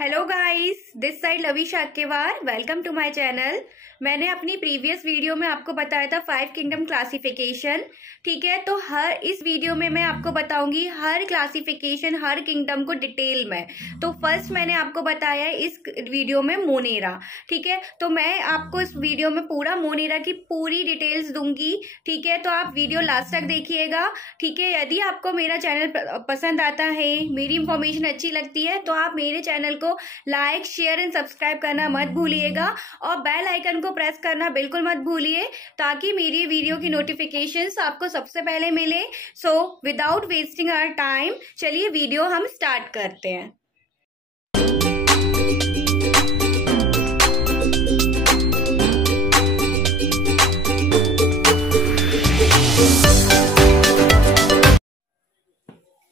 Hello guys, this side Lavi Shakyawar. Welcome to my channel. मैंने अपनी previous video में आपको बताया था 5 किंगडम क्लासिफिकेशन। ठीक है, तो हर इस वीडियो में मैं आपको बताऊंगी हर क्लासिफिकेशन, हर किंगडम को डिटेल में। तो फर्स्ट मैंने आपको बताया इस वीडियो में मोनेरा। ठीक है, तो मैं आपको इस वीडियो में पूरा मोनेरा की पूरी डिटेल्स दूंगी। ठीक है, तो आप वीडियो लास्ट तक देखिएगा। ठीक है, यदि आपको मेरा चैनल पसंद आता है, मेरी इंफॉर्मेशन अच्छी लगती है, तो आप मेरे चैनल को लाइक, शेयर एंड सब्सक्राइब करना मत भूलिएगा और बेल आइकन को प्रेस करना बिल्कुल मत भूलिए, ताकि मेरी वीडियो की नोटिफिकेशंस आपको सबसे पहले मिले। So without wasting our time, चलिए वीडियो हम स्टार्ट करते हैं।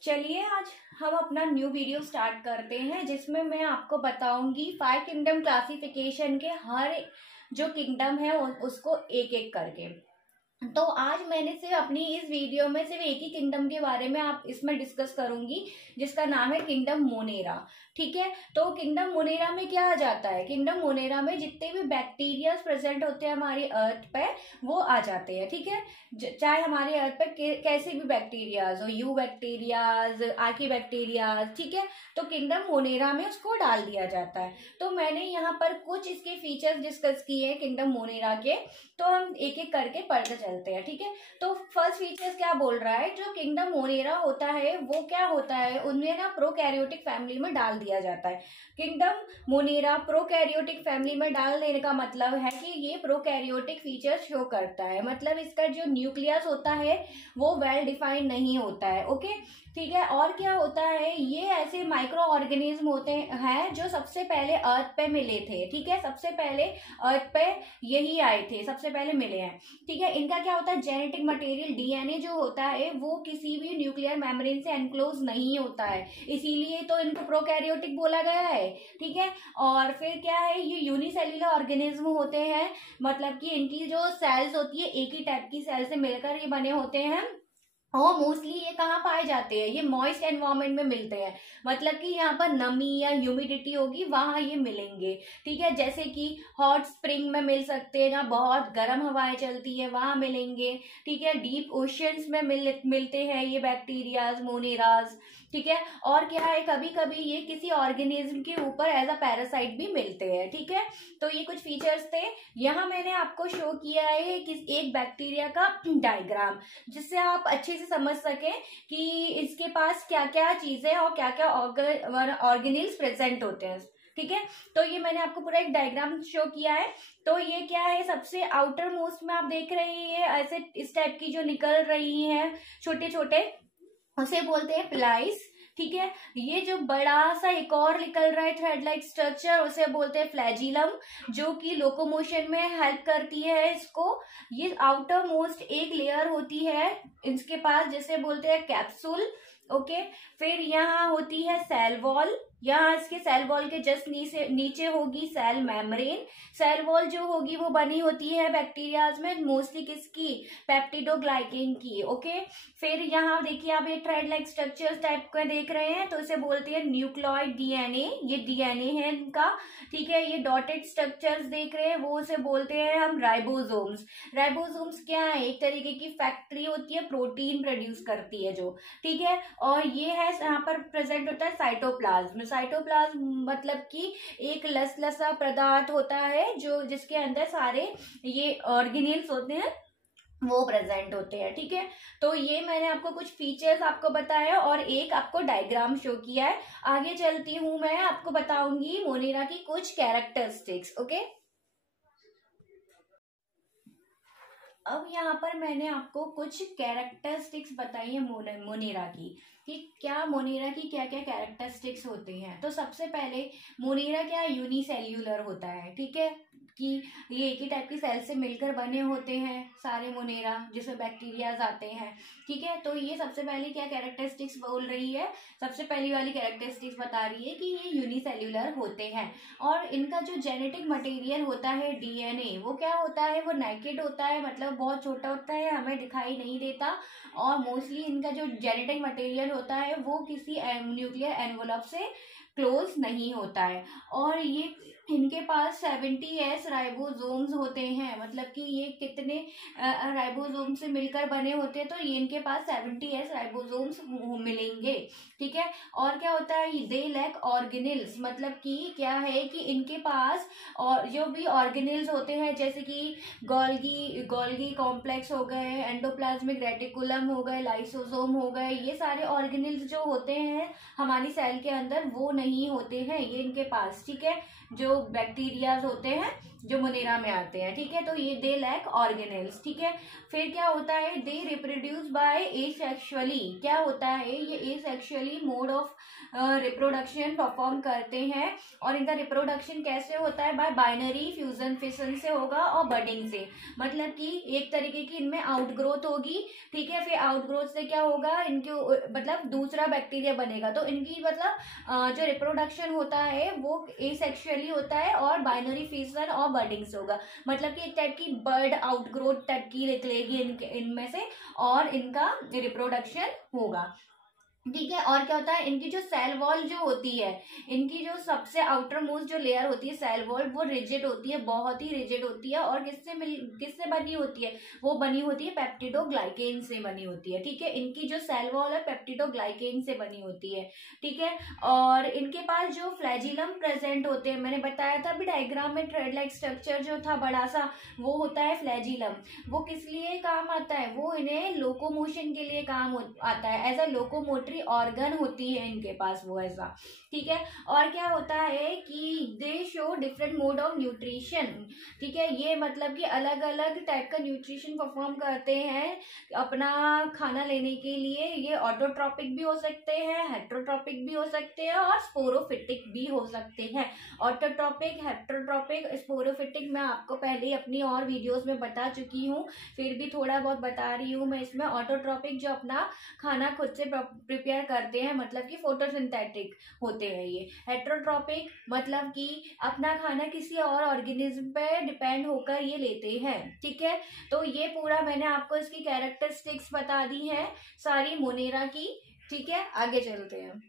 चलिए आज हम अपना न्यू वीडियो स्टार्ट करते हैं, जिसमें मैं आपको बताऊंगी 5 किंगडम क्लासिफिकेशन के हर जो किंगडम है उसको एक एक करके। तो आज मैंने सिर्फ अपनी इस वीडियो में सिर्फ एक ही किंगडम के बारे में आप इसमें डिस्कस करूंगी, जिसका नाम है किंगडम मोनेरा। ठीक है, तो किंगडम मोनेरा में क्या आ जाता है? किंगडम मोनेरा में जितने भी बैक्टीरिया प्रेजेंट होते हैं हमारी अर्थ पे, वो आ जाते हैं। ठीक है, चाहे हमारे अर्थ पे कैसे भी बैक्टीरियाज हो, यू बैक्टीरियाज, आर्की बैक्टीरियाज, ठीक है, तो किंगडम मोनेरा में उसको डाल दिया जाता है। तो मैंने यहाँ पर कुछ इसके फीचर्स डिस्कस किए हैं किंगडम मोनेरा के, तो हम एक एक करके पढ़ते चलते हैं। ठीक है, तो फर्स्ट फीचर्स क्या बोल रहा है? जो किंगडम मोनेरा होता है वो क्या होता है, उन्हें ना प्रोकैरियोटिक फैमिली में डाल दिया जाता है। किंगडम मोनेरा प्रोकैरियोटिक फैमिली में डाल देने का मतलब है कि ये प्रोकैरियोटिक फीचर शो करता है, मतलब इसका जो न्यूक्लियस होता है वो वेल डिफाइंड नहीं होता है। ओके, ठीक है, और क्या होता है, ये ऐसे माइक्रो ऑर्गेनिज्म होते हैं जो सबसे पहले अर्थ पे मिले थे। ठीक है, सबसे पहले अर्थ पे यही आए थे, सबसे पहले मिले हैं। ठीक है, इनका क्या होता है, जेनेटिक मटेरियल डीएनए जो होता है वो किसी भी न्यूक्लियर मेम्ब्रेन से एनक्लोज नहीं होता है, इसीलिए तो इनको प्रोकैरियोटिक बोला गया है। ठीक है, और फिर क्या है, ये यूनिसेल्युलर ऑर्गेनिज्म होते हैं, मतलब कि इनकी जो सेल्स होती है एक ही टाइप की सेल से मिलकर ये बने होते हैं। और मोस्टली ये कहाँ पाए जाते हैं? ये मॉइस्ट एनवायरनमेंट में मिलते हैं, मतलब कि यहाँ पर नमी या ह्यूमिडिटी होगी वहां ये मिलेंगे। ठीक है, जैसे कि हॉट स्प्रिंग में मिल सकते हैं, जहाँ बहुत गर्म हवाएं चलती है वहां मिलेंगे। ठीक है, डीप ओशियंस में मिलते हैं ये बैक्टीरियाज, मोनेराज। ठीक है, और क्या है, कभी कभी ये किसी ऑर्गेनिज्म के ऊपर एज अ पैरासाइट भी मिलते हैं। ठीक है, तो ये कुछ फीचर्स थे। यहाँ मैंने आपको शो किया है कि एक बैक्टीरिया का डायग्राम, जिससे आप अच्छे से समझ सकें कि इसके पास क्या क्या चीजें और क्या क्या ऑर्गेनिल्स प्रेजेंट होते हैं। ठीक है, तो ये मैंने आपको पूरा एक डायग्राम शो किया है। तो ये क्या है, सबसे आउटर मोस्ट में आप देख रहे हैं ऐसे इस टाइप की जो निकल रही हैं छोटे छोटे, उसे बोलते हैं प्लाइस। ठीक है, ये जो बड़ा सा एक और निकल रहा है थ्रेड लाइक स्ट्रक्चर, उसे बोलते हैं फ्लैजिलम, जो कि लोकोमोशन में हेल्प करती है इसको। ये आउटर मोस्ट एक लेयर होती है इसके पास, जिसे बोलते हैं कैप्सूल। ओके, फिर यहाँ होती है सेल वॉल, यहाँ इसके सेल वॉल के जस्ट नीचे होगी सेल मेम्ब्रेन। सेल वॉल जो होगी वो बनी होती है बैक्टीरियाज में मोस्टली किसकी, पेप्टिडोग्लाइकेन की। ओके, फिर यहाँ देखिए आप ये थ्रेड लाइक स्ट्रक्चर्स टाइप का देख रहे हैं, तो इसे बोलते हैं न्यूक्लियोइड डीएनए, ये डीएनए है इनका। ठीक है, ये डॉटेड स्ट्रक्चर्स देख रहे हैं वो उसे बोलते हैं हम राइबोसोम्स। राइबोसोम्स क्या है, एक तरीके की फैक्ट्री होती है, प्रोटीन प्रोड्यूस करती है जो। ठीक है, और ये है यहाँ पर प्रेजेंट होता है साइटोप्लाज्म। साइटोप्लाज्म मतलब कि एक लसलसा पदार्थ होता है जो जिसके अंदर सारे ये ऑर्गेनेल्स होते हैं वो प्रेजेंट होते हैं। ठीक है, तो ये मैंने आपको कुछ फीचर्स आपको बताया और एक आपको डायग्राम शो किया है। आगे चलती हूं, मैं आपको बताऊंगी मोनेरा की कुछ कैरेक्टरिस्टिक्स। ओके, अब यहाँ पर मैंने आपको कुछ कैरेक्टरिस्टिक्स बताई है मोनेरा की, कि क्या मोनेरा की क्या क्या कैरेक्टरिस्टिक्स होती हैं। तो सबसे पहले मोनेरा क्या यूनिसेल्यूलर होता है। ठीक है, कि ये एक ही टाइप की सेल से मिलकर बने होते हैं सारे मोनेरा, जिसमें बैक्टीरियाज आते हैं। ठीक है, तो ये सबसे पहले क्या कैरेक्टरिस्टिक्स बोल रही है, सबसे पहली वाली कैरेक्टरिस्टिक्स बता रही है कि ये यूनिसेल्यूलर होते हैं। और इनका जो जेनेटिक मटेरियल होता है डीएनए, वो क्या होता है, वो नेकेड होता है, मतलब बहुत छोटा होता है, हमें दिखाई नहीं देता। और मोस्टली इनका जो जेनेटिक मटेरियल होता है वो किसी न्यूक्लियर एनवलप से क्लोज नहीं होता है। और ये इनके पास 70S राइबोसोम्स होते हैं, मतलब कि ये कितने राइबोसोम से मिलकर बने होते हैं, तो ये इनके पास 70S राइबोसोम्स मिलेंगे, ठीक है। और क्या होता है, दे लैक ऑर्गेनेल्स, मतलब कि क्या है कि इनके पास और जो भी ऑर्गेनेल्स होते हैं, जैसे कि गोल्गी कॉम्प्लेक्स हो गए, एंडोप्लाज्मिक रेटिकुलम हो गए, लाइसोसोम हो गए, ये सारे ऑर्गेनेल्स जो होते हैं हमारी सेल के अंदर वो नहीं होते हैं ये इनके पास, ठीक है। जो बैक्टीरियाज होते हैं जो मोनेरा में आते हैं, ठीक है, तो ये दे लैक ऑर्गेनेल्स, ठीक है। फिर क्या होता है, दे रिप्रोड्यूस बाय एसेक्सुअली, क्या होता है ये asexually mode of reproduction perform करते हैं। और इनका रिप्रोडक्शन कैसे होता है, बाय बाइनरी फ्यूजन फिशन से होगा और बडिंग से, मतलब कि एक तरीके की इनमें आउटग्रोथ होगी, ठीक है। फिर आउटग्रोथ से क्या होगा, इनके मतलब दूसरा बैक्टीरिया बनेगा, तो इनकी मतलब जो रिप्रोडक्शन होता है वो एसेक्सुअली होता है और बाइनरी फिशन और बर्डिंग से होगा, मतलब कि एक टाइप की बर्ड आउटग्रोथ टाइप की निकलेगी इनमें से और इनका रिप्रोडक्शन होगा, ठीक है। और क्या होता है, इनकी जो सेल वॉल जो होती है, इनकी जो सबसे आउटर मोस्ट जो लेयर होती है सेल वॉल, वो रिजिड होती है, बहुत ही रिजिड होती है। और किससे बनी होती है, वो बनी होती है पेप्टिडोग्लाइकेन से बनी होती है, ठीक है। इनकी जो सेल वॉल है पेप्टिडोग्लाइकेन से बनी होती है, ठीक है। और इनके पास जो फ्लैजिलम प्रेजेंट होते हैं, मैंने बताया था अभी डायग्राम में, थ्रेड लाइक स्ट्रक्चर जो था बड़ा सा, वो होता है फ्लैजिलम। वो किस लिए काम आता है, वो इन्हें लोकोमोशन के लिए काम आता है, एज अ लोकोमोटरी ऑर्गन होती है इनके पास वो ऐसा, ठीक है। और क्या होता है कि दे show different mode of nutrition, ठीक है। ये मतलब कि अलग अलग टाइप का न्यूट्रिशन परफॉर्म करते हैं अपना खाना लेने के लिए। ये ऑटोट्रॉपिक भी हो सकते हैं, हेट्रोट्रॉपिक भी हो सकते हैं और स्पोरोफिटिक भी हो सकते हैं। ऑटोट्रॉपिक, हेट्रोट्रॉपिक, स्पोरोफिटिक मैं आपको पहले ही अपनी और वीडियोस में बता चुकी हूँ, फिर भी थोड़ा बहुत बता रही हूँ मैं इसमें। ऑटोट्रॉपिक जो अपना खाना खुद से प्रिपेयर करते हैं, मतलब कि फोटोसिंथेटिक होते हैं ये। हेट्रोट्रॉपिक मतलब कि अपना खाना किसी और ऑर्गेनिज्म पे डिपेंड होकर ये लेते हैं, ठीक है। तो ये पूरा मैंने आपको इसकी कैरेक्टरिस्टिक्स बता दी है सारी मोनेरा की, ठीक है। आगे चलते हैं।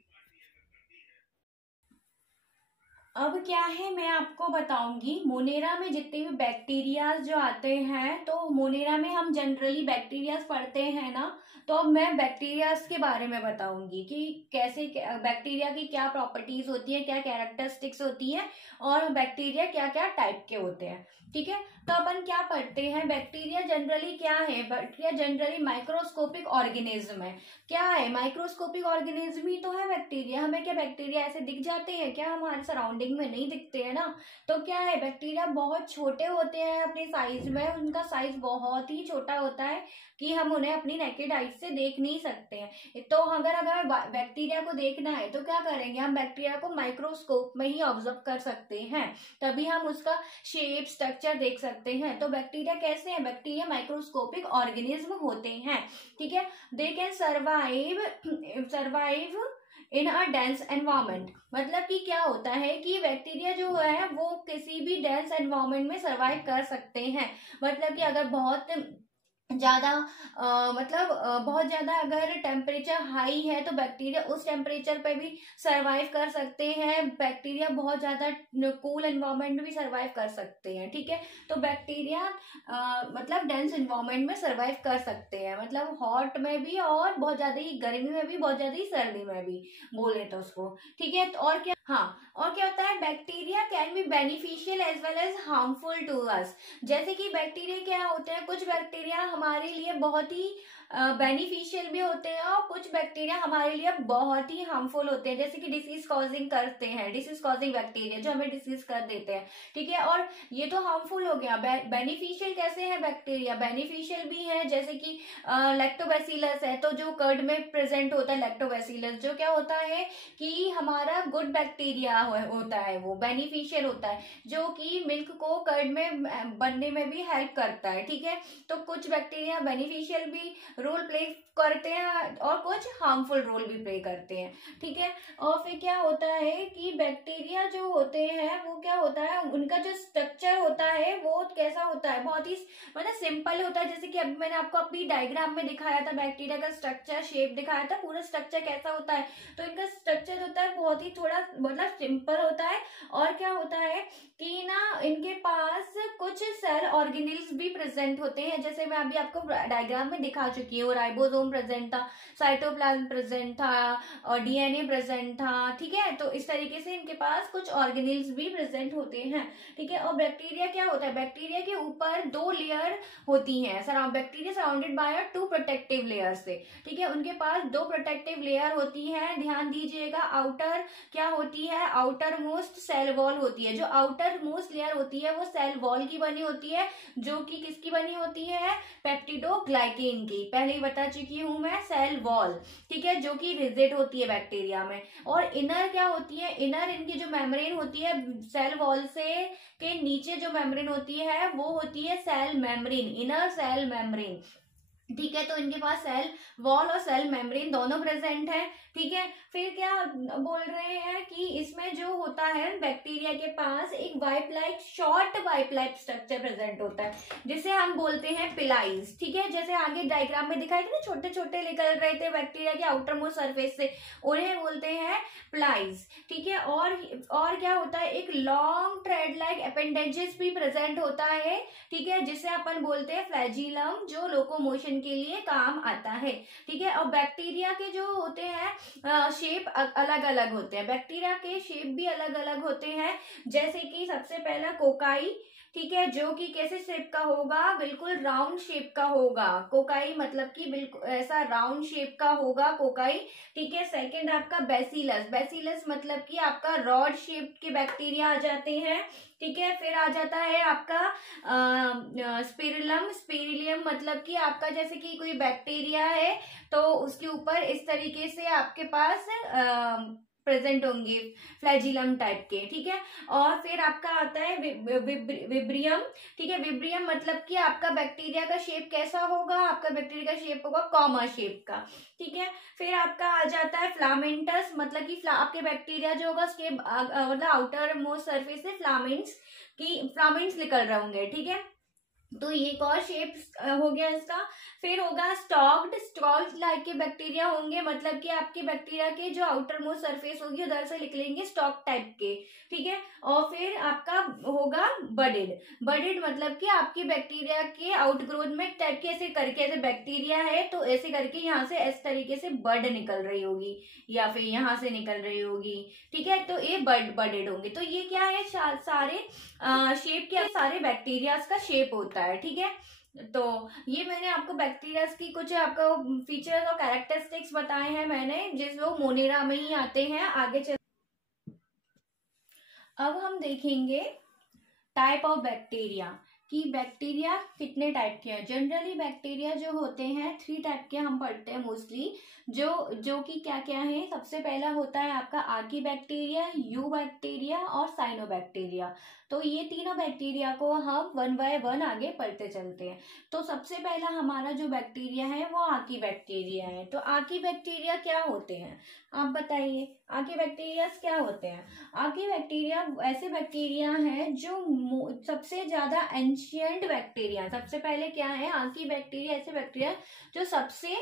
अब क्या है, मैं आपको बताऊंगी मोनेरा में जितने भी बैक्टीरियाज जो आते हैं, तो मोनेरा में हम जनरली बैक्टीरियाज पढ़ते हैं ना, तो अब मैं बैक्टीरियाज के बारे में बताऊंगी कि कैसे बैक्टीरिया की क्या प्रॉपर्टीज होती है, क्या कैरेक्टरिस्टिक्स होती है और बैक्टीरिया क्या क्या टाइप के होते हैं, ठीक है। तो अपन क्या पढ़ते हैं, बैक्टीरिया जनरली क्या है, बैक्टीरिया जनरली माइक्रोस्कोपिक ऑर्गेनिज्म है। क्या है, माइक्रोस्कोपिक ऑर्गेनिज्म ही तो है बैक्टीरिया। हमें क्या बैक्टीरिया ऐसे दिख जाते हैं क्या, हमारे सराउंडिंग में नहीं दिखते हैं ना। तो क्या है, बैक्टीरिया बहुत छोटे होते हैं अपने साइज में, उनका साइज बहुत ही छोटा होता है कि हम उन्हें अपनी नेकेड आइज से देख नहीं सकते हैं। तो अगर बैक्टीरिया को देखना है तो क्या करेंगे, हम बैक्टीरिया को माइक्रोस्कोप में ही ऑब्जर्व कर सकते हैं, तभी हम उसका शेप स्ट्रक्चर देख सकते हैं। तो बैक्टीरिया कैसे हैं, बैक्टीरिया माइक्रोस्कोपिक ऑर्गेनिज्म होते हैं, ठीक है। They can survive in a dense environment, मतलब कि क्या होता है कि बैक्टीरिया जो है वो किसी भी डेंस एनवायरमेंट में सर्वाइव कर सकते हैं। मतलब कि अगर बहुत ज़्यादा बहुत ज़्यादा अगर टेम्परेचर हाई है तो बैक्टीरिया उस टेम्परेचर पे भी सरवाइव कर सकते हैं। बैक्टीरिया बहुत ज़्यादा कूल एनवायरनमेंट में भी सरवाइव कर सकते हैं, ठीक है। तो बैक्टीरिया मतलब डेंस एनवायरनमेंट में सरवाइव कर सकते हैं, मतलब हॉट में भी और बहुत ज़्यादा ही गर्मी में भी, बहुत ज़्यादा ही सर्दी में भी बोले तो उसको, ठीक है। तो और क्या, हाँ, और क्या होता है, bacteria can be beneficial as well as harmful to us. जैसे कि बैक्टीरिया क्या होते हैं, कुछ बैक्टीरिया हमारे लिए बहुत ही बेनिफिशियल भी होते हैं और कुछ बैक्टीरिया हमारे लिए बहुत ही हार्मफुल होते हैं, जैसे कि डिसीज कॉजिंग करते हैं, डिसीज कॉजिंग बैक्टीरिया जो हमें डिसीज कर देते हैं, ठीक है। और ये तो हार्मफुल हो गया। बेनिफिशियल कैसे है बैक्टीरिया, बेनिफिशियल भी है, जैसे कि लैक्टोबैसिलस है, तो जो कर्ड में प्रेजेंट होता है लैक्टोबैसिलस, जो क्या होता है कि हमारा गुड बैक्टीरिया होता है, वो बेनिफिशियल होता है, जो कि मिल्क को कर्ड में बनने में भी हेल्प करता है, ठीक है। तो कुछ बैक्टीरिया बेनिफिशियल भी रोल प्ले करते हैं और कुछ हार्मफुल रोल भी प्ले करते हैं, ठीक है। और फिर क्या होता है कि बैक्टीरिया जो होते हैं वो क्या होता है, उनका जो स्ट्रक्चर होता है वो कैसा होता है, बहुत ही मतलब सिंपल होता है। जैसे कि अभी मैंने आपको अपनी डायग्राम में दिखाया था, बैक्टीरिया का स्ट्रक्चर शेप दिखाया था, पूरा स्ट्रक्चर कैसा होता है। तो इनका स्ट्रक्चर होता है बहुत ही थोड़ा मतलब सिंपल होता है। और क्या होता है कि ना इनके पास कुछ सेल ऑर्गेनेल्स भी प्रेजेंट होते हैं, जैसे मैं अभी आपको डायग्राम में दिखा चुकी हूँ। राइबोसोम प्रेजेंट था, साइटोप्लाज्म प्रेजेंट था और डीएनए प्रेजेंट था, ठीक है। तो इस तरीके से इनके पास कुछ ऑर्गेनेल्स भी प्रेजेंट होते हैं, ठीक है। और बैक्टीरिया क्या होता है, बैक्टीरिया के ऊपर 2 लेयर होती हैं, bacteria surrounded by 2 protective layer से, ठीक है। उनके पास 2 प्रोटेक्टिव लेयर होती है, ध्यान दीजिएगा। आउटर क्या होती है, आउटर मोस्ट सेल वॉल होती है। जो आउटर मोस्ट लेयर होती है वो सेल वॉल की बनी होती है, जो कि किसकी बनी होती है, पेप्टिडोग्लाइकेन की। पहले ही बता चुकी हूं मैं, सेल वॉल, ठीक है, जो कि रिजिड होती है बैक्टीरिया में। और इनर क्या होती है, इनर इनकी जो मेम्ब्रेन होती है सेल वॉल से के नीचे जो मेम्ब्रेन होती है वो होती है cell membrane, inner cell membrane, ठीक है। तो इनके पास सेल वॉल और सेल मेम्ब्रेन दोनों प्रेजेंट है, ठीक है। फिर क्या बोल रहे हैं कि इसमें जो होता है बैक्टीरिया के पास एक wipe like short wipe like structure present होता है, जिसे हम बोलते हैं पिलाइज, ठीक है। जैसे आगे डायग्राम में दिखाई थी ना, छोटे छोटे निकल रहे थे बैक्टीरिया के आउटर मोस्ट सरफेस से, उन्हें बोलते हैं पिलाइज, ठीक है। और क्या होता है, एक लॉन्ग थ्रेड लाइक अपेंडेजेस भी प्रेजेंट होता है, ठीक है, जिसे अपन बोलते हैं फ्लैजिलम, जो लोकोमोशन के लिए काम आता है, ठीक है। और बैक्टीरिया के जो होते हैं शेप अलग अलग होते हैं, बैक्टीरिया के शेप भी अलग अलग होते हैं। जैसे कि सबसे पहला कोकाई, ठीक है, जो कि कैसे शेप का होगा, बिल्कुल राउंड शेप का होगा। कोकाई मतलब कि बिल्कुल ऐसा राउंड शेप का होगा कोकाई, ठीक है। सेकंड आपका बेसिलस, बेसिलस मतलब कि आपका रॉड शेप के बैक्टीरिया आ जाते हैं, ठीक है। फिर आ जाता है आपका स्पिरिलम, स्पिरिलियम मतलब कि आपका जैसे कि कोई बैक्टीरिया है तो उसके ऊपर इस तरीके से आपके पास प्रेजेंट होंगे फ्लैजिलम टाइप के, ठीक है। और फिर आपका आता है विब्रियम, ठीक है। विब्रियम मतलब कि आपका बैक्टीरिया का शेप कैसा होगा, आपका बैक्टीरिया का शेप होगा कॉमा शेप का, ठीक है। फिर आपका आ जाता है फ्लामेंटस, मतलब कि आपके बैक्टीरिया जो होगा उसके मतलब आउटर मोस्ट सरफेस से फ्लामेंट्स निकल रहे होंगे, ठीक है। तो ये एक और शेप हो गया इसका। फिर होगा स्टॉक्ड लाइक के बैक्टीरिया होंगे, मतलब कि आपके बैक्टीरिया के जो आउटर मोस्ट सरफेस होगी उधर से निकलेंगे स्टॉक टाइप के, ठीक है। और फिर आपका होगा बडेड मतलब कि आपकी बैक्टीरिया के आउटग्रोथ में टाइप के ऐसे करके, ऐसे बैक्टीरिया है तो ऐसे करके यहाँ से इस तरीके से बड निकल रही होगी या फिर यहाँ से निकल रही होगी, ठीक है। तो ये बडेड होंगे। तो ये क्या है, सारे शेप के सारे बैक्टीरियाज का शेप होता है, ठीक है। तो ये मैंने आपको बैक्टीरियाज की कुछ आपको फीचर्स और कैरेक्टरिस्टिक्स बताए हैं मैंने, जिसमें मोनेरा में ही आते हैं। आगे चल अब हम देखेंगे टाइप ऑफ बैक्टीरिया, कि बैक्टीरिया कितने टाइप के हैं। जनरली बैक्टीरिया जो होते हैं 3 टाइप के हम पढ़ते हैं मोस्टली, जो कि क्या क्या है। सबसे पहला होता है आपका आर्की बैक्टीरिया, यू बैक्टीरिया और साइनोबैक्टीरिया। तो ये तीनों बैक्टीरिया को हम 1 बाय 1 आगे पढ़ते चलते हैं। तो सबसे पहला हमारा जो बैक्टीरिया है वो आर्की बैक्टीरिया है। तो आर्की बैक्टीरिया क्या होते हैं, आप बताइए, आर्की बैक्टीरिया क्या होते हैं। आर्की बैक्टीरिया ऐसे बैक्टीरिया हैं जो सबसे ज्यादा एंशियंट बैक्टीरिया, सबसे पहले क्या है, आर्की बैक्टीरिया ऐसे बैक्टीरिया जो सबसे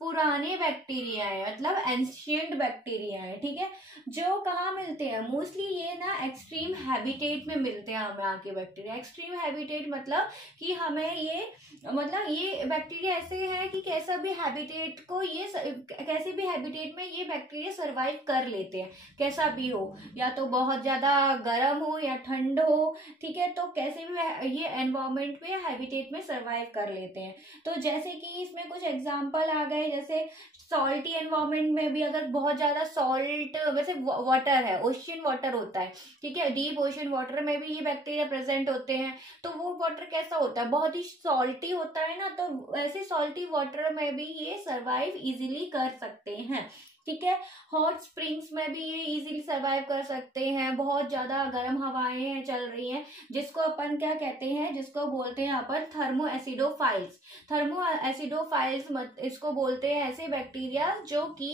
पुराने बैक्टीरिया है, मतलब एंशियंट बैक्टीरिया है, ठीक है। जो कहाँ मिलते हैं मोस्टली, ये ना एक्सट्रीम हैबिटेट में मिलते हैं हमें आके बैक्टीरिया। एक्सट्रीम हैबिटेट मतलब कि हमें ये बैक्टीरिया ऐसे है कि कैसा भी हैबिटेट को ये कैसे भी हैबिटेट में ये बैक्टीरिया सरवाइव कर लेते हैं, कैसा भी हो, या तो बहुत ज्यादा गर्म हो या ठंड हो, ठीक है। तो कैसे भी ये एनवायरमेंट में हैबिटेट में सरवाइव कर लेते हैं। तो जैसे कि इसमें कुछ एग्जांपल आ गए, जैसे सॉल्टी एनवायरमेंट में भी अगर बहुत ज्यादा सॉल्ट, वैसे वाटर है, ओशियन वाटर होता है, ठीक है, डीप ओशियन वाटर में भी ये बैक्टीरिया प्रेजेंट होते हैं। तो वो वाटर कैसा होता है, बहुत ही सॉल्टी होता है ना, तो ऐसे सॉल्टी वाटर में भी ये सरवाइव इजीली कर सकते हैं, ठीक है। हॉट स्प्रिंग्स में भी ये इजीली सरवाइव कर सकते हैं। बहुत ज्यादा गर्म हवाएं हैं चल रही हैं, जिसको अपन क्या कहते हैं, जिसको बोलते हैं अपन थर्मो एसिडोफाइल्स। थर्मो एसिडोफाइल्स इसको बोलते हैं ऐसे बैक्टीरिया जो कि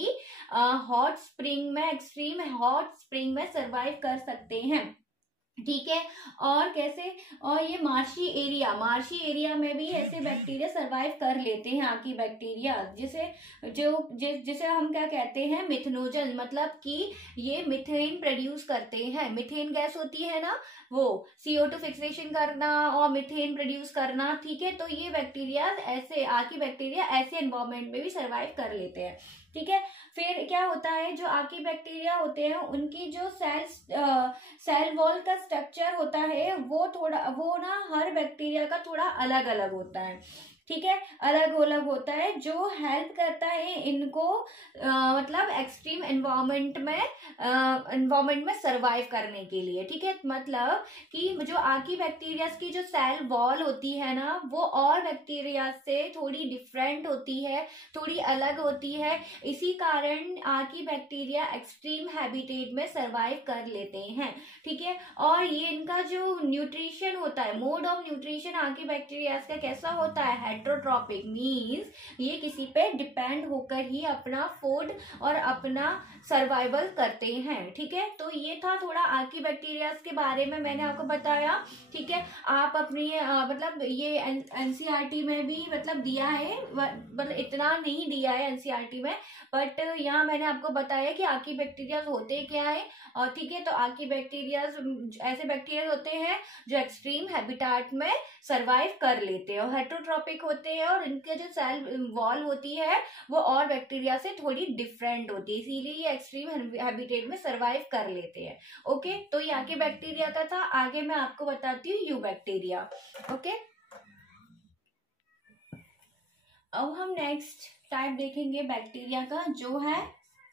हॉट स्प्रिंग में, एक्सट्रीम हॉट स्प्रिंग में सरवाइव कर सकते हैं। ठीक है। और कैसे, और ये मार्शी एरिया में भी ऐसे बैक्टीरिया सरवाइव कर लेते हैं, आकी बैक्टीरिया, जिसे हम क्या कहते हैं, मिथेनोजन, मतलब कि ये मिथेन प्रोड्यूस करते हैं। मिथेन गैस होती है ना, वो CO2 फिक्सेशन करना और मिथेन प्रोड्यूस करना। ठीक है। तो ये बैक्टीरिया ऐसे, आकी बैक्टीरिया ऐसे एनवायरमेंट में भी सरवाइव कर लेते हैं। ठीक है। फिर क्या होता है, जो आकी बैक्टीरिया होते हैं उनकी जो सेल वॉल का स्ट्रक्चर होता है वो ना हर बैक्टीरिया का थोड़ा अलग अलग होता है। ठीक है। अलग अलग होता है, जो हेल्प करता है इनको मतलब एक्सट्रीम एनवायरमेंट में सरवाइव करने के लिए। ठीक है। मतलब कि जो आकी बैक्टीरिया की जो सेल वॉल होती है ना, वो और बैक्टीरिया से थोड़ी डिफरेंट होती है, थोड़ी अलग होती है। इसी कारण आकी बैक्टीरिया एक्सट्रीम हैबिटेट में सरवाइव कर लेते हैं। ठीक है। और ये इनका जो न्यूट्रिशन होता है, मोड ऑफ न्यूट्रिशन आकी बैक्टीरिया का कैसा होता है, हेट्रोट्रॉपिक, मीन्स ये किसी पे डिपेंड होकर ही अपना फूड और अपना सर्वाइवल करते हैं। ठीक है। तो ये था थोड़ा आकी बैक्टीरिया के बारे में मैंने आपको बताया। ठीक है। आप अपनी मतलब ये एनसीईआरटी में भी मतलब दिया है, मतलब इतना नहीं दिया है एनसीईआरटी में, बट यहाँ मैंने आपको बताया कि आकी बैक्टीरिया होते क्या है। और ठीक है। तो आकी बैक्टीरिया ऐसे बैक्टीरिया होते हैं जो एक्सट्रीम हैबिटेट में सरवाइव कर लेते हैं और हेट्रोट्रॉपिक होते हैं, और इनके जो सेल वॉल होती है वो और बैक्टीरिया से थोड़ी डिफरेंट होती है, इसीलिए ये एक्सट्रीम हैबिटेट में सरवाइव कर लेते हैं। ओके। तो ये आके बैक्टीरिया का था। आगे मैं आपको बताती हूँ यू बैक्टीरिया। ओके। अब हम नेक्स्ट टाइप देखेंगे बैक्टीरिया का,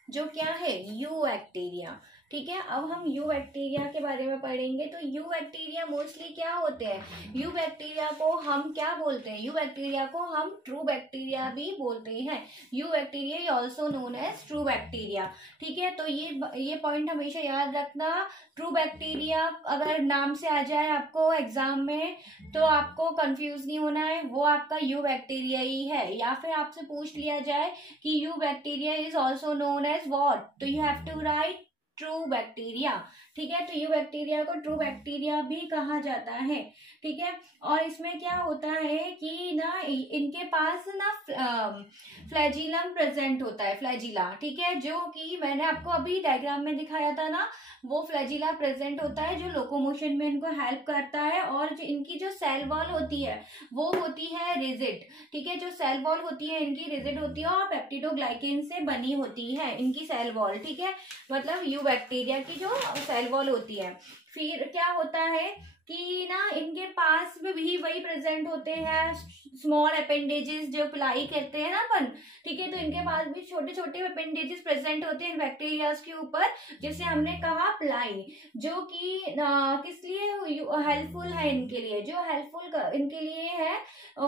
जो क्या है, यू बैक्टीरिया। ठीक है। अब हम यू बैक्टीरिया के बारे में पढ़ेंगे। तो यू बैक्टीरिया मोस्टली क्या होते हैं, यू बैक्टीरिया को हम क्या बोलते हैं, यू बैक्टीरिया को हम ट्रू बैक्टीरिया भी बोलते हैं। Eubacteria also known as true bacteria. ठीक है। तो ये पॉइंट हमेशा याद रखना। ट्रू बैक्टीरिया अगर नाम से आ जाए आपको एग्जाम में तो आपको कंफ्यूज नहीं होना है, वो आपका यू बैक्टीरिया ही है। या फिर आपसे पूछ लिया जाए कि eubacteria is also known as what, तो you have to write true bacteria. ठीक है। तो यू बैक्टीरिया को ट्रू बैक्टीरिया भी कहा जाता है। ठीक है। और इसमें क्या होता है कि ना इनके पास ना फ्लैजिलम प्रेजेंट होता है, फ्लैजिला। ठीक है। जो कि मैंने आपको अभी डायग्राम में दिखाया था ना, वो फ्लैजिला प्रेजेंट होता है जो लोकोमोशन में इनको हेल्प करता है। और जो इनकी जो सेल वॉल होती है वो होती है रिजिड। ठीक है। जो सेल वॉल होती है इनकी रिजिड होती है और पेप्टिडोग्लाइकेन से बनी होती है इनकी सेल वॉल। ठीक है। मतलब यू बैक्टीरिया की जो सेल वॉल होती है। फिर क्या होता है कि ना इनके पास में भी वही प्रेजेंट होते हैं स्मॉल अपेंडेजेस, जो प्लाई कहते हैं ना अपन। ठीक है। तो इनके पास भी छोटे छोटे अपेंडेजेस प्रेजेंट होते हैं बैक्टीरिया के ऊपर, जैसे हमने कहा प्लाई, जो कि किस लिए हेल्पफुल है इनके लिए, जो हेल्पफुल इनके लिए है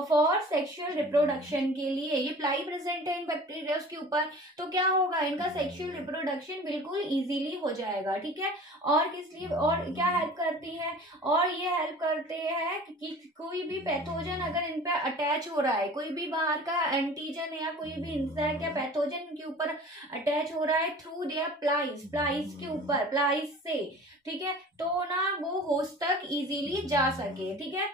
फॉर सेक्सुअल रिप्रोडक्शन के लिए। ये प्लाई प्रेजेंट है इन बैक्टीरिया के ऊपर, तो क्या होगा, इनका सेक्सुअल रिप्रोडक्शन बिल्कुल इजीली हो जाएगा। ठीक है। और किस लिए, और क्या हेल्प करती है, और ये हेल्प करते हैं कि कोई भी पैथोजन अगर इन पे अटैच हो रहा है, कोई भी बाहर का एंटीजन या कोई भी इंसेक्ट या पैथोजन के ऊपर अटैच हो रहा है थ्रू देयर प्लाइज के ऊपर, प्लाइज से। ठीक है। तो ना वो होस्ट तक इजीली जा सके। ठीक है।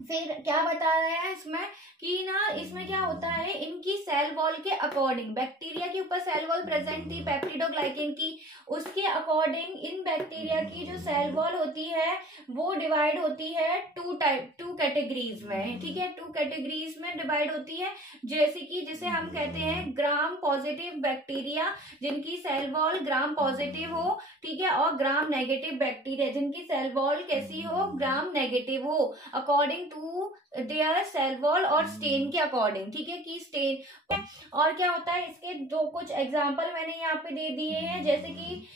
फिर क्या बता रहे हैं इसमें कि ना इसमें क्या होता है, इनकी सेल वॉल के अकॉर्डिंग, बैक्टीरिया के ऊपर सेल वॉल प्रेजेंट थी पेप्टिडोग्लाइकेन की, उसके अकॉर्डिंग इन बैक्टीरिया की जो सेल वॉल होती है वो डिवाइड होती है टू कैटेगरीज में। ठीक है। टू कैटेगरीज में डिवाइड होती है, जैसे कि जिसे हम कहते हैं ग्राम पॉजिटिव बैक्टीरिया, जिनकी सेल वॉल ग्राम पॉजिटिव हो। ठीक है। और ग्राम नेगेटिव बैक्टीरिया, जिनकी सेल वॉल कैसी हो, ग्राम नेगेटिव हो, according to their cell wall और स्टेन के अकॉर्डिंग। ठीक है। कि स्टेन, और क्या होता है इसके दो कुछ एग्जांपल मैंने यहाँ पे दे दिए हैं, जैसे कि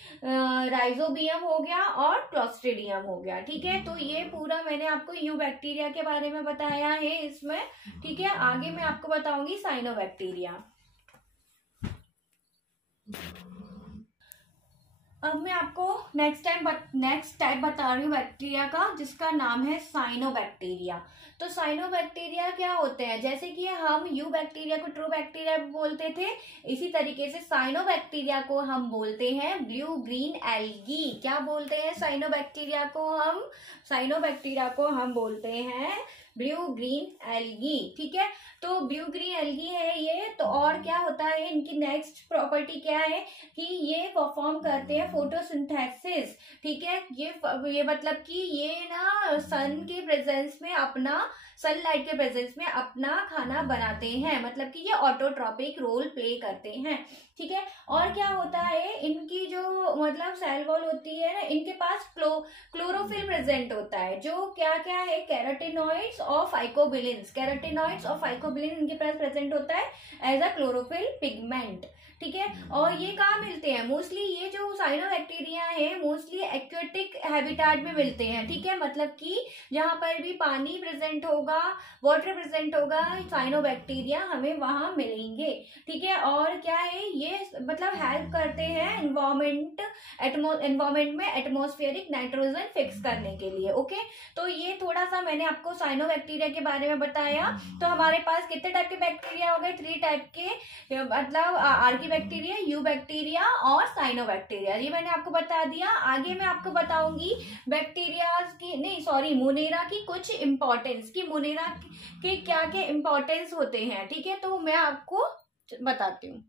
राइजोबियम हो गया और क्लोस्ट्रिडियम हो गया। ठीक है। तो ये पूरा मैंने आपको यू बैक्टीरिया के बारे में बताया है इसमें। ठीक है। आगे मैं आपको बताऊंगी साइनोबैक्टीरिया। अब मैं आपको नेक्स्ट टाइप बता रही हूँ बैक्टीरिया का, जिसका नाम है साइनोबैक्टीरिया। तो साइनोबैक्टीरिया क्या होते हैं, जैसे कि हम यू बैक्टीरिया को ट्रू बैक्टीरिया बोलते थे, इसी तरीके से साइनोबैक्टीरिया को हम बोलते हैं ब्लू ग्रीन एल्गी। क्या बोलते हैं साइनोबैक्टीरिया को हम बोलते हैं ब्लू ग्रीन एल्गी। ठीक है, तो ब्लू ग्रीन एल्गी है ये। तो और क्या होता है, इनकी नेक्स्ट प्रॉपर्टी क्या है कि ये परफॉर्म करते हैं फोटोसिंथेसिस। ठीक है, ये मतलब कि ये ना सन के प्रेजेंस में सनलाइट के प्रेजेंस में अपना खाना बनाते हैं, मतलब कि ये ऑटोट्रॉपिक रोल प्ले करते हैं। ठीक है, और क्या होता है, इनकी जो मतलब सेल वॉल होती है, इनके पास क्लोरोफिल प्रेजेंट होता है, जो क्या क्या है, कैरोटीनॉइड्स और फाइकोबिलिन इनके पास प्रेजेंट होता है एज अ क्लोरोफिल पिगमेंट। ठीक है, और ये कहाँ मिलते हैं, मोस्टली ये जो साइनोबैक्टीरिया है मोस्टली एक्वेटिक हैबिटेट में मिलते हैं। ठीक है, मतलब कि जहाँ पर भी पानी प्रेजेंट होगा, वाटर प्रेजेंट होगा, साइनोबैक्टीरिया हमें वहां मिलेंगे। ठीक है, और क्या है, ये मतलब हेल्प करते हैं एनवायरमेंट में एटमॉस्फेरिक नाइट्रोजन फिक्स करने के लिए। ओके, तो ये थोड़ा सा मैंने आपको साइनोबैक्टीरिया के बारे में बताया। तो हमारे पास कितने टाइप के बैक्टीरिया हो गए, 3 टाइप के, मतलब आर्कीबैक्टीरिया, यू बैक्टीरिया और साइनोबैक्टीरिया, ये मैंने आपको बता दिया। आगे मैं आपको बताऊंगी मोनेरा की कुछ इंपॉर्टेंस, कि मोनेरा के क्या क्या इंपॉर्टेंस होते हैं। ठीक है, तो मैं आपको बताती हूँ।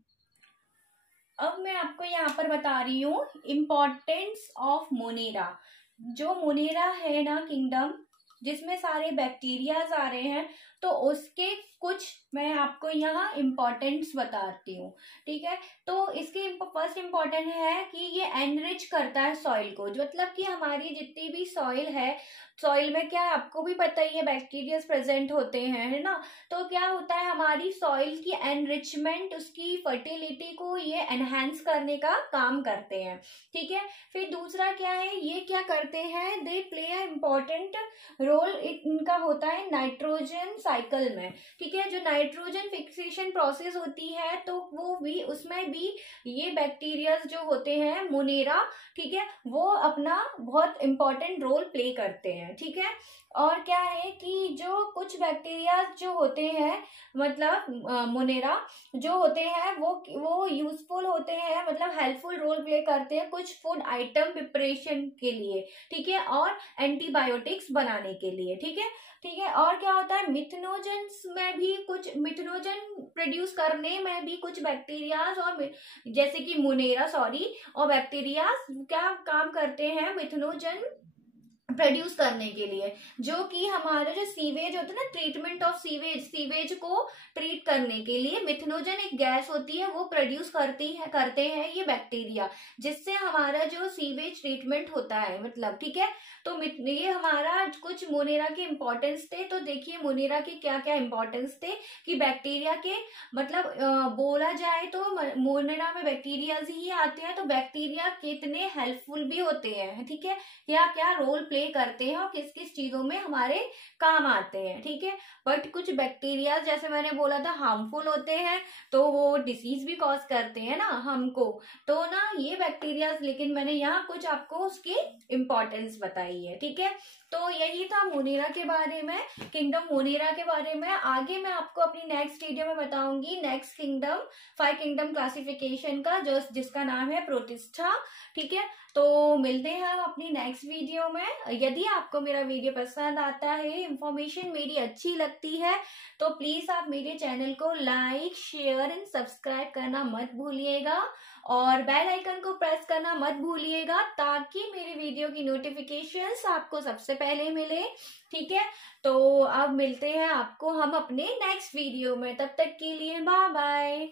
अब मैं आपको यहाँ पर बता रही हूँ इम्पोर्टेंस ऑफ मोनेरा। जो मोनेरा है ना किंगडम, जिसमें सारे बैक्टीरियाज आ रहे हैं, तो उसके कुछ मैं आपको यहाँ इम्पोर्टेंस बताती हूँ। ठीक है, तो इसके फर्स्ट इम्पोर्टेंट है कि ये एनरिच करता है सॉइल को, मतलब कि हमारी जितनी भी सॉइल है, सॉइल में क्या आपको भी पता ही है बैक्टीरिया प्रेजेंट होते हैं, है ना। तो क्या होता है, हमारी सॉइल की एनरिचमेंट, उसकी फर्टिलिटी को ये एनहेंस करने का काम करते हैं। ठीक है, फिर दूसरा क्या है, ये क्या करते हैं, they play a important role इनका होता है नाइट्रोजन साइकिल में। ठीक है, जो नाइट्रोजन फिक्सेशन प्रोसेस होती है, तो वो भी उसमें भी ये बैक्टीरिया जो होते हैं मोनेरा, ठीक है, वो अपना बहुत इंपॉर्टेंट रोल प्ले करते हैं। ठीक है, और क्या है कि जो कुछ बैक्टीरिया जो होते हैं, मतलब मोनेरा जो होते हैं, वो यूजफुल होते हैं, मतलब हेल्पफुल रोल प्ले करते हैं कुछ फूड आइटम प्रिपरेशन के लिए। ठीक है, और एंटीबायोटिक्स बनाने के लिए। ठीक है, ठीक है, और क्या होता है, मिथनोजन प्रोड्यूस करने में भी कुछ बैक्टीरियाज और जैसे कि मोनेरा और बैक्टीरिया क्या काम करते हैं, मिथनोजन प्रोड्यूस करने के लिए, जो कि हमारे जो सीवेज होता है ना, ट्रीटमेंट ऑफ सीवेज को ट्रीट करने के लिए मिथनोजन एक गैस होती है, वो प्रोड्यूस करते हैं ये बैक्टीरिया, जिससे हमारा जो सीवेज ट्रीटमेंट होता है, मतलब। ठीक है, तो ये हमारा कुछ मोनेरा के इम्पोर्टेंस थे। तो देखिए मोनेरा के क्या क्या इम्पोर्टेंस थे, कि बैक्टीरिया के मतलब बोला जाए तो मोनेरा में बैक्टीरिया ही आते हैं, तो बैक्टीरिया कितने हेल्पफुल भी होते हैं। ठीक है, क्या क्या रोल प्ले करते हैं और किस किस चीजों में हमारे काम आते हैं। ठीक है, बट कुछ बैक्टीरिया जैसे मैंने बोला था हार्मफुल होते हैं, तो वो डिसीज भी कॉज करते हैं ना हमको, तो ना ये बैक्टीरिया, लेकिन मैंने यहाँ कुछ आपको उसकी इम्पोर्टेंस बताई है। ठीक है, तो यही था मोनेरा के बारे में, किंगडम मोनेरा के बारे में। आगे मैं आपको अपनी नेक्स्ट वीडियो में बताऊंगी नेक्स्ट किंगडम, 5 किंगडम क्लासिफिकेशन का, जो जिसका नाम है प्रोटिस्टा। ठीक है, तो मिलते हैं हम अपनी नेक्स्ट वीडियो में। यदि आपको मेरा वीडियो पसंद आता है, इंफॉर्मेशन मेरी अच्छी लगती है, तो प्लीज आप मेरे चैनल को लाइक, शेयर एंड सब्सक्राइब करना मत भूलिएगा, और बेल आइकन को प्रेस करना मत भूलिएगा, ताकि मेरी वीडियो की नोटिफिकेशंस आपको सबसे पहले मिले। ठीक है, तो अब मिलते हैं आपको हम अपने नेक्स्ट वीडियो में, तब तक के लिए बाय बाय।